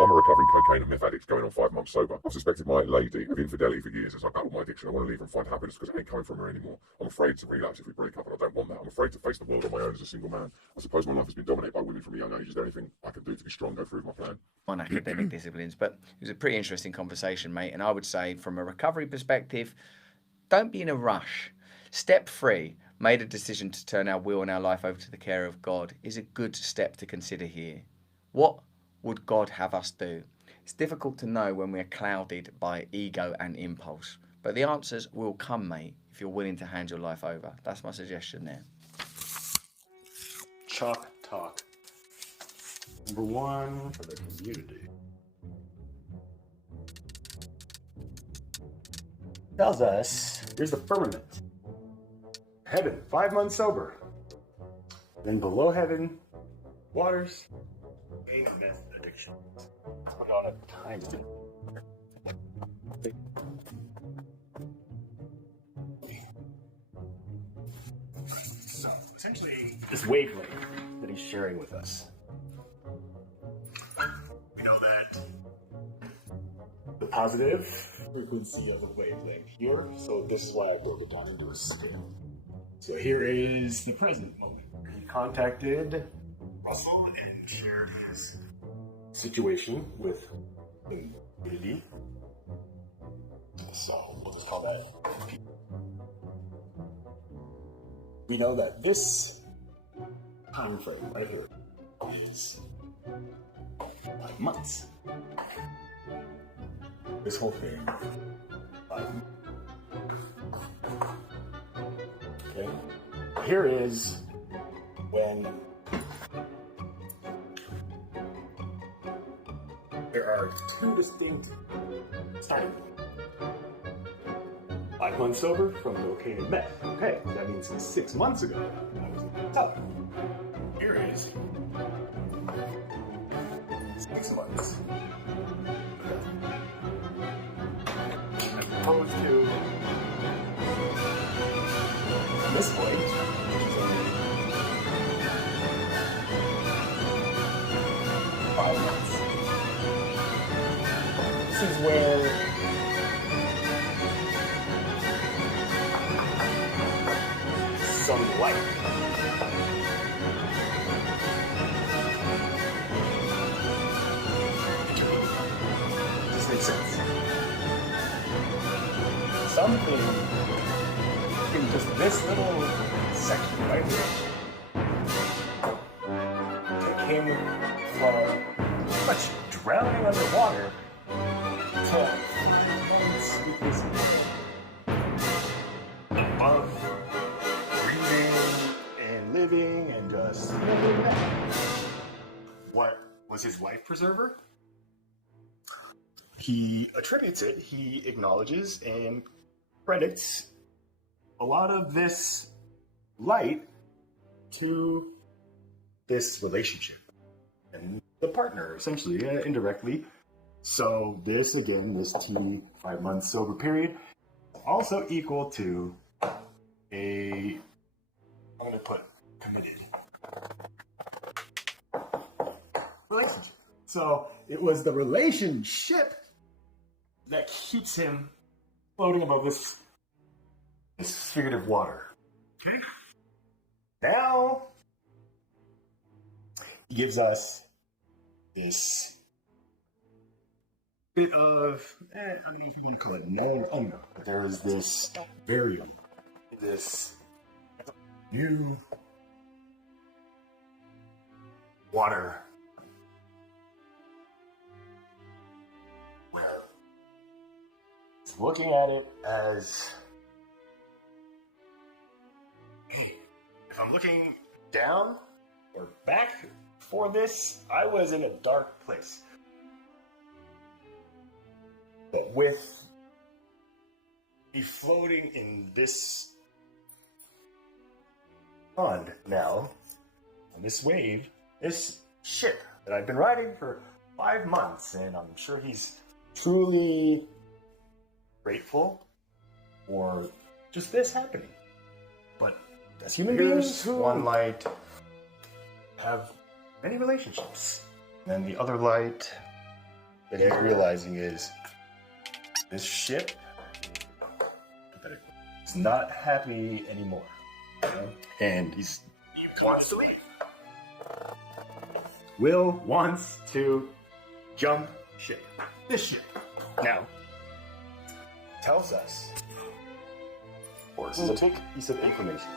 I'm a recovering cocaine and meth addict going on 5 months sober. I've suspected my lady of infidelity for years as I battle my addiction. I want to leave her and find happiness because I ain't coming from her anymore. I'm afraid to relapse if we break up and I don't want that. I'm afraid to face the world on my own as a single man. I suppose my life has been dominated by women from a young age. Is there anything I can do to be strong, go through with my plan? On academic disciplines, but it was a pretty interesting conversation, mate. And I would say, from a recovery perspective, don't be in a rush. Step 3, made a decision to turn our will and our life over to the care of God, is a good step to consider here. What would God have us do? It's difficult to know when we're clouded by ego and impulse, but the answers will come, mate, if you're willing to hand your life over. That's my suggestion there. Chalk talk. Number 1 for the community. Tells us, here's the firmament. Heaven, 5 months sober. Then below heaven, waters, a meth addiction. Let's put on a time limit. So, essentially, this wavelength that he's sharing with us. We know that the positive frequency of a wavelength here, so this is why I broke it down into a scale. So here is the present moment. He contacted Russell and shared his situation with the community. So we'll just call that P. We know that this time frame right here is 5 months. This whole thing, 5 months. Okay. Here is when there are 2 distinct starting points. 5 months sober from cocaine and meth. Okay, that means 6 months ago I was tough. Here is 6 months. As opposed to this point, which is only 5 months. This is where some light does this make sense? Something in just this little section right here took him from pretty much drowning underwater to see his above, breathing and living and just living that. What was his life preserver? He attributes it, he acknowledges and credits a lot of this light to this relationship and the partner, essentially, indirectly. So this, again, this T 5 months sober period, also equal to I'm going to put committed relationship. So it was the relationship that keeps him floating above this figurative water. Okay. Now he gives us this bit of, I don't know if you want to call it known unknown, but there is this variable, this new water where it's looking at it as, hey, if I'm looking down or back for this, I was in a dark place. But with me floating in this pond now, on this wave, this ship that I've been riding for 5 months, and I'm sure he's truly grateful for just this happening. But as human beings, one might have many relationships, and then the other light that he's realizing is this ship is not happy anymore. And he wants to leave. Will wants to jump ship. This ship. Now, tells us, or this is a big piece of information.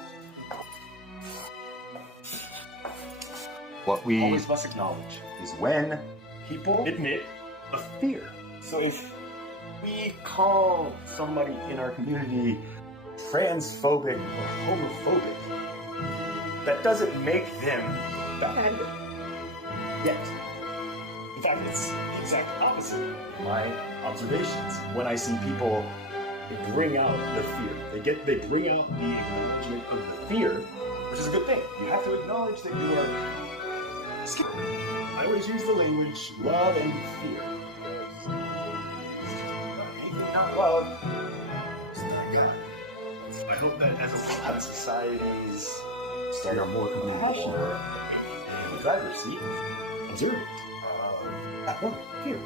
What we always must acknowledge is when people admit a fear. So if we call somebody in our community transphobic or homophobic, that doesn't make them bad yet. In fact, it's the exact opposite. My observations, when I see people bring out the fear, they bring out the acknowledgement of the fear, which is a good thing. You have to acknowledge that you are scared. I always use the language love and fear. Not love. I hope that as a lot of societies start are more compassionate in the driver's seat, observe it. At one, fear.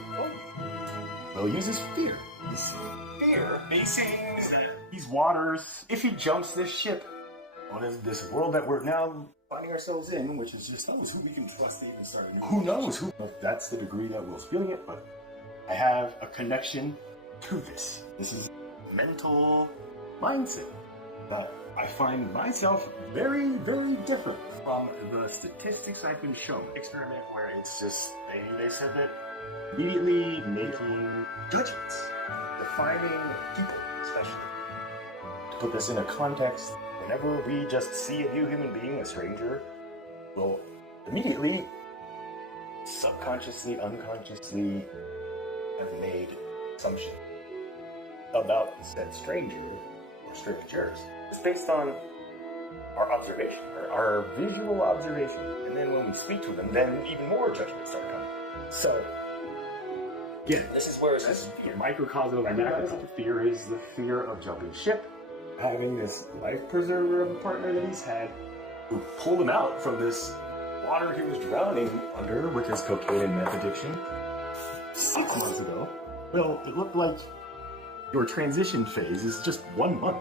Will uses fear. He's fear facing these waters. If he jumps this ship, what is this world that we're now finding ourselves in, which is just knows who we can trust to even start. Who knows who? If that's the degree that Will's feeling it, but I have a connection to this. This is mental mindset that I find myself very, very different from the statistics I've been shown. Experiment where it's just, they said that immediately making judgments, defining people, especially. To put this in a context, whenever we just see a new human being, a stranger, we'll immediately, subconsciously, unconsciously, have made assumptions about said stranger or strangers. It's based on our observation, or our visual observation. And then when we speak to them, then even more judgments start coming. So, yeah, this is where this fear. Microcosm and macrocosm. Fear is the fear of jumping ship. Having this life preserver of a partner that he's had, who pulled him out from this water he was drowning under with his cocaine and meth addiction 6 months ago. Well, it looked like your transition phase is just 1 month.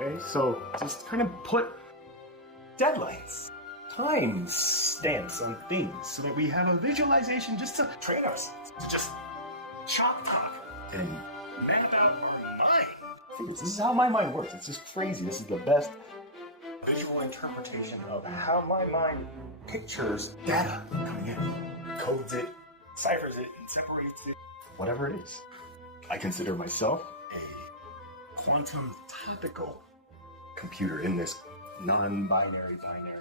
Okay, so just kind of put deadlines, time stamps on things so that we have a visualization just to train ourselves to just chop talk and map out our mind. This is how my mind works. It's just crazy. This is the best visual interpretation of how my mind pictures data coming in, codes it, ciphers it, and separates it, whatever it is. I consider myself a quantum topical computer in this non-binary, binary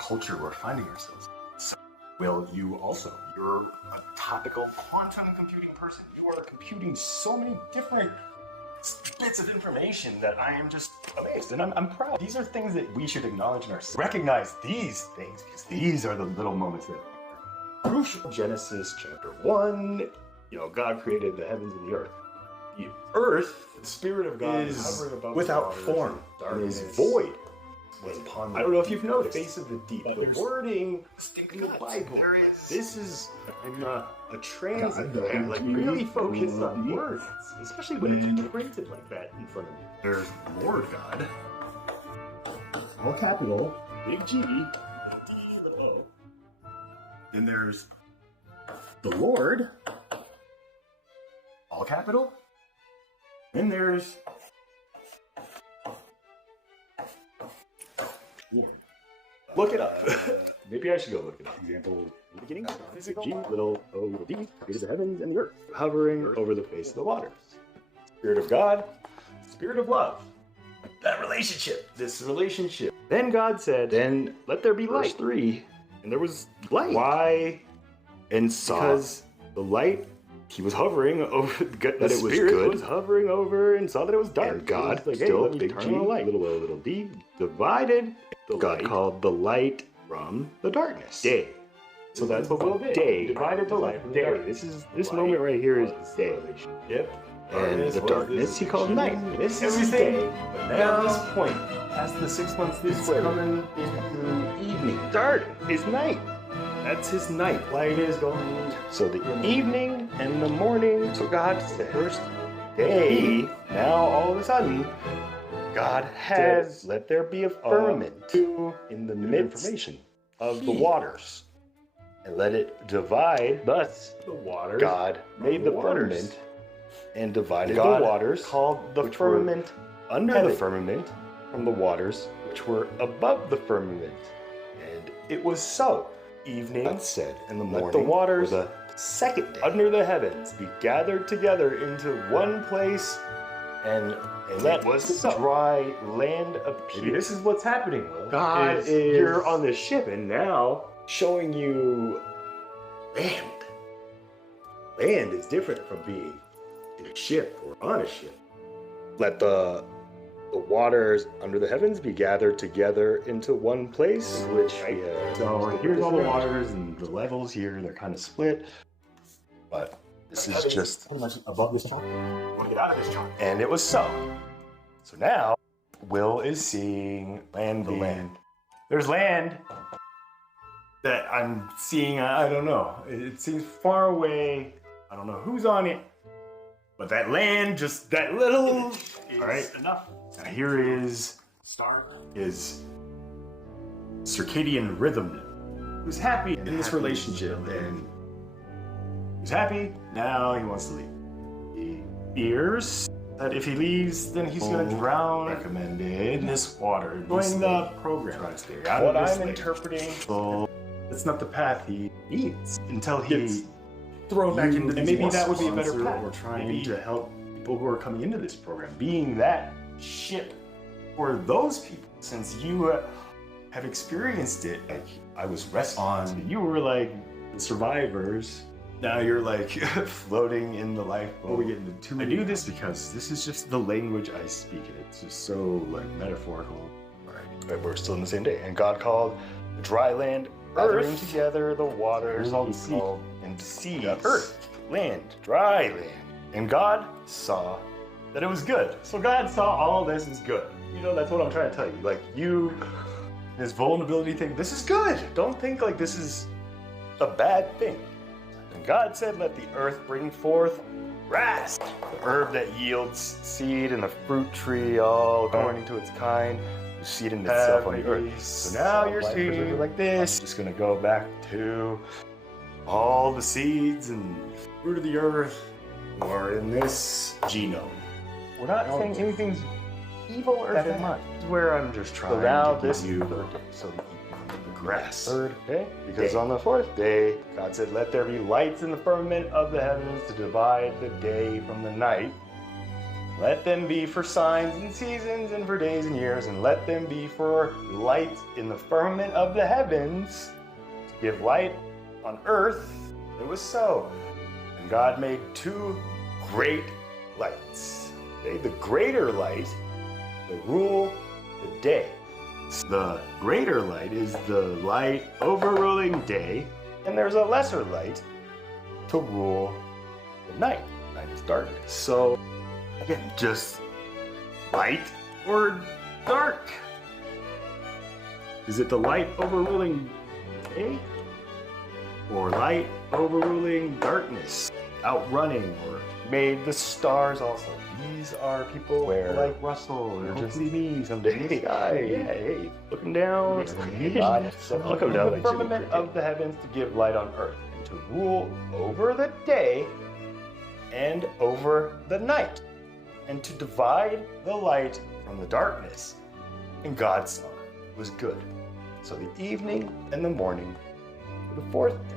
culture we're finding ourselves. So, well, you also, you're a topical quantum computing person. You are computing so many different bits of information that I am just amazed, and I'm proud. These are things that we should acknowledge in ourselves. Recognize these things, because these are the little moments that are crucial. Genesis chapter 1, God created the heavens and the earth. The earth, the Spirit of God, is without form and is void. I don't know if you've noticed. Face of the deep. The wording in the Bible. This is a transit. Like really focused on words, especially when it's printed like that in front of you. There's Lord God, all capital, big G, little D, little O. Then there's the Lord, all capital. Then there's look it up. Maybe I should go look it up. Example, the beginning, physical, G, little O, little D, created the heavens and the earth, hovering over the face of the waters. Spirit of God, Spirit of love. That relationship, this relationship. Then God said, then let there be light. Verse 3, and there was light. Why? And saw. Because the light, he was hovering over, that it was good, was hovering over and saw that it was dark. And God, like, still, hey, big G, light. Little O, little D, divided the God light. Called the light from the darkness. Day. So that's what we'll do. Day. Divided the light from day. This moment right here is day. Yep. And the darkness he called night. This is day. But now at this point, past the 6 months this way, coming into evening. Dark is night. That's his night. Light is gone. So the evening and the morning. So God said, first day, now all of a sudden, God has let there be a firmament in the midst of the waters. And let it divide. Thus, the waters. God made the firmament and divided the waters, called the firmament under the firmament from the waters which were above the firmament. And it was so. Evening, God said, in the morning, let the waters the second day under the heavens be gathered together into one place, and let dry land appear. Maybe this is what's happening, Will. God is you're on this ship, and now showing you land. Land is different from being in a ship or on a ship. Let the waters under the heavens be gathered together into one place, which we have. So here's all the waters, and the levels here, they're kind of split. But this is just above this chart. I want to get out of this chart. And it was so. So now, Will is seeing land. The land. There's land that I'm seeing, I don't know. It seems far away. I don't know who's on it. But that land, just that little, is all right, enough. Now here is circadian rhythm. Who's happy in this relationship, and he's happy. Now he wants to leave. He fears that if he leaves, then he's going to drown. Recommended in this water. Join the program. What I'm interpreting, so it's not the path he needs until he thrown back into the. And maybe that would be a better path. We're trying to help people who are coming into this program, being that ship for those people. Since you have experienced it, like I was resting on, you were like the survivors. Now you're like floating in the lifeboat. We get into too. I do this because this is just the language I speak. It's just so like metaphorical. All right, we're still in the same day, and God called the dry land earth, together the waters, all the sea, and seas, earth, land, dry land. And God saw that it was good. So God saw all this is good. You know, that's what I'm trying to tell you. Like this vulnerability thing, this is good. Don't think like this is a bad thing. And God said, let the earth bring forth grass, the herb that yields seed, and the fruit tree, all according to its kind, the seed in itself on the earth. So now you're seeing like this. I'm just gonna go back to all the seeds and fruit of the earth are in this genome. We're not saying anything's evil or bad. This is where I'm just trying to give you the grass. Third day, because on the fourth day, God said, let there be lights in the firmament of the heavens to divide the day from the night. Let them be for signs and seasons and for days and years, and let them be for lights in the firmament of the heavens to give light on earth. It was so. And God made two great lights. Okay? The greater light, the rule the day. The greater light is the light overruling day, and there's a lesser light to rule the night. Night is darkness. So, again, just light or dark? Is it the light overruling day? Or light overruling darkness? Outrunning or made the stars also. These are people like Russell, or just me someday. Hey, looking down. I'll come down the firmament of the heavens to give light on earth, and to rule over the day and over the night, and to divide the light from the darkness. And God saw it was good. So the evening and the morning were the fourth day.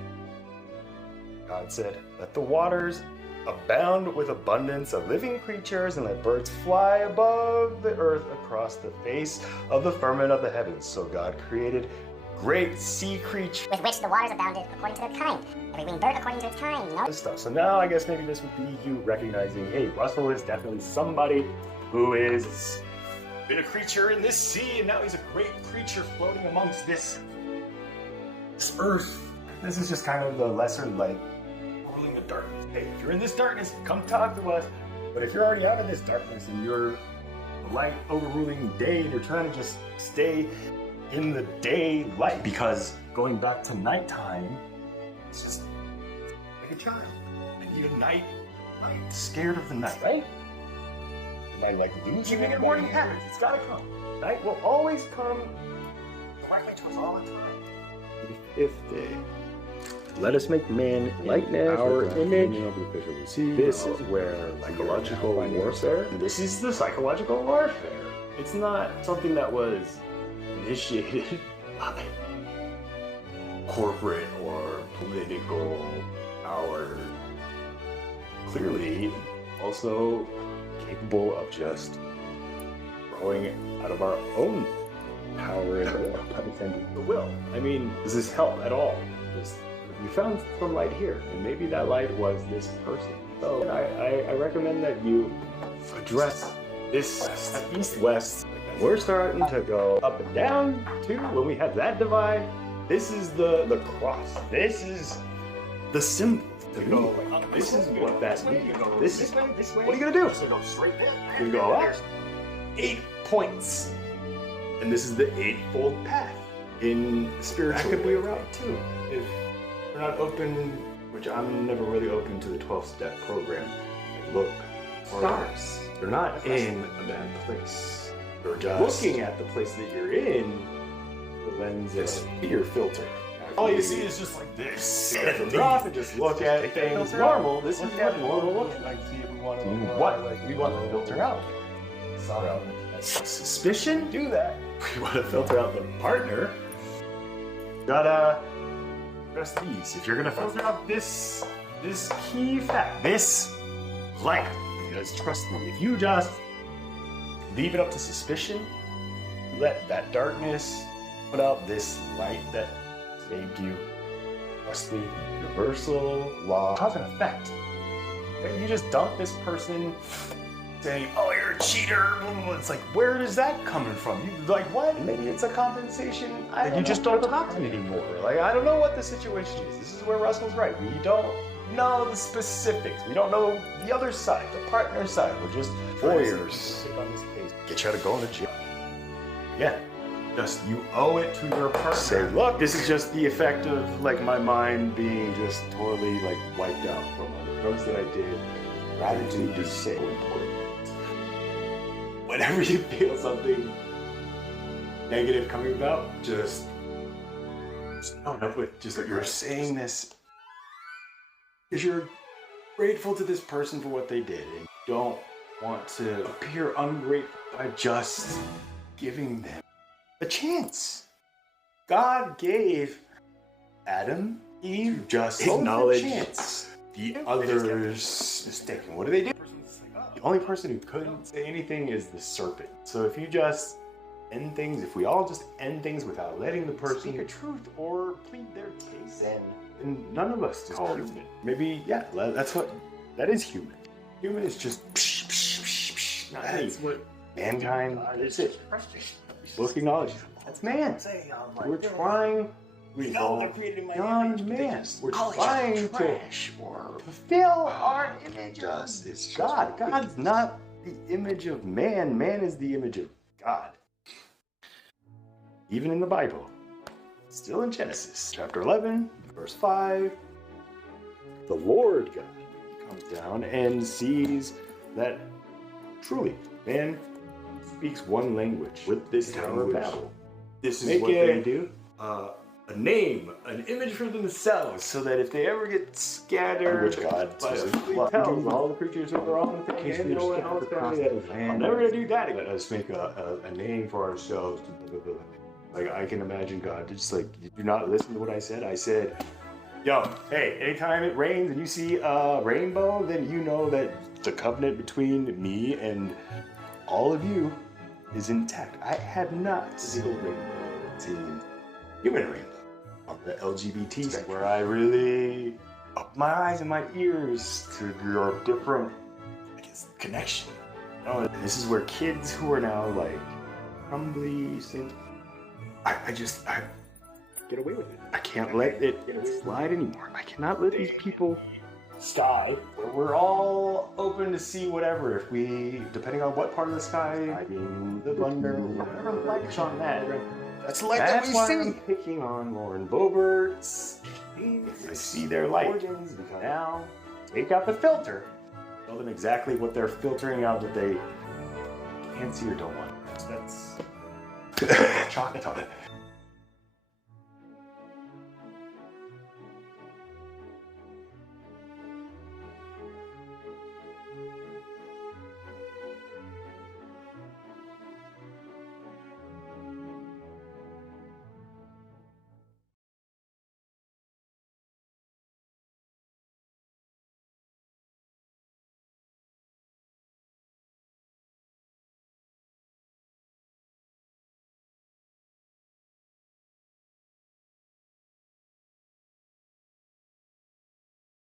God said, let the waters abound with abundance of living creatures, and let birds fly above the earth across the face of the firmament of the heavens. So God created great sea creatures with which the waters abounded according to their kind. Every winged bird according to its kind. You know? This stuff. So now I guess maybe this would be you recognizing, hey, Russell is definitely somebody who is been a creature in this sea, and now he's a great creature floating amongst this earth. This is just kind of the lesser light ruling the darkness. Hey, if you're in this darkness, come talk to us. But if you're already out of this darkness and you're the light overruling day and you're trying to just stay in the daylight, because going back to nighttime, it's just like a child. And you night, scared of the night, right? And I like to do evening and morning happens. It's gotta come. Night will always come directly to us all the time. If they let us make man in our image, this is where psychological warfare. This is the psychological warfare. It's not something that was initiated by corporate or political power. Clearly, also capable of just growing out of our own power and the will. I mean, does this help at all? We found some light here, and maybe that light was this person. So I recommend that you address this east-west. We're starting to go up and down too. When we have that divide, this is the cross. This is the symbol. This is what that means. This is what are you gonna do? So go straight there. You go up 8 points, and this is the eightfold path in spiritual. That could be a route too. If we're not open, which I'm never really open to the 12-step program. Look, stars. You're not in a bad place. You're just looking at the place that you're in. The lens is your filter. All you see is just like this. Drop and just look at things normal. This is what normal looks like. We want to filter out. Suspicion? Do that. We want to filter out the partner. Gotta address these. If you're gonna filter out this key fact, this light, because trust me, if you just leave it up to suspicion, let that darkness put out this light that saved you. Trust me, universal law, cause and effect. You just dump this person, say, "Oh, you're a cheater." It's like, where is that coming from? You like what? Maybe it's a compensation. You just don't talk to me anymore. Like, I don't know what the situation is. This is where Russell's right. We don't know the specifics. We don't know the other side, the partner side. We're just voyeurs. Get you out of going to jail. Yeah. Just you owe it to your partner. Say, look, this is just the effect of like my mind being just totally like wiped out from all the drugs that I did. Gratitude is so important. Whenever you feel something negative coming about, just own up with just that you're saying this because you're grateful to this person for what they did and you don't want to appear ungrateful by just giving them a chance. God gave Adam, Eve, just acknowledge the others' mistaken. What do? The only person who couldn't say anything is the serpent. So if you just end things, if we all just end things without letting the person speak a truth or plead their case, then none of us is human. Maybe, yeah, that is human. Human is just not that's me. What mankind is it. Look, acknowledge. That's man. We're trying. We evolve beyond man. We're trying to fulfill our image. It's God. God's not the image of man. Man is the image of God. Even in the Bible. Still in Genesis, chapter 11, verse 5. The Lord God comes down and sees that truly man speaks one language with this Tower of Babel. This is what they do. A name, an image for themselves, so that if they ever get scattered, which God tells all the creatures who are on the face of the earth, I'm never gonna do that again. Let's make a name for ourselves. Like I can imagine God just like, did you not listen to what I said? I said, yo, hey, anytime it rains and you see a rainbow, then you know that the covenant between me and all of you is intact. I have not seen a rainbow, seen human rainbow. The LGBT where I really up my eyes and my ears to the different, I guess, connection. Oh, this is where kids who are now like humbly saying, I get away with it. I can't let it slide anymore. I cannot let these people sky where we're all open to see whatever. If we, depending on what part of the sky, being the thunder, whatever lights on that. That's the light that we why see. I'm picking on Lauren Boebert's. I see their light. Organs, because now take out the filter. Tell them exactly what they're filtering out that they can't see or don't want. That's Choctaw.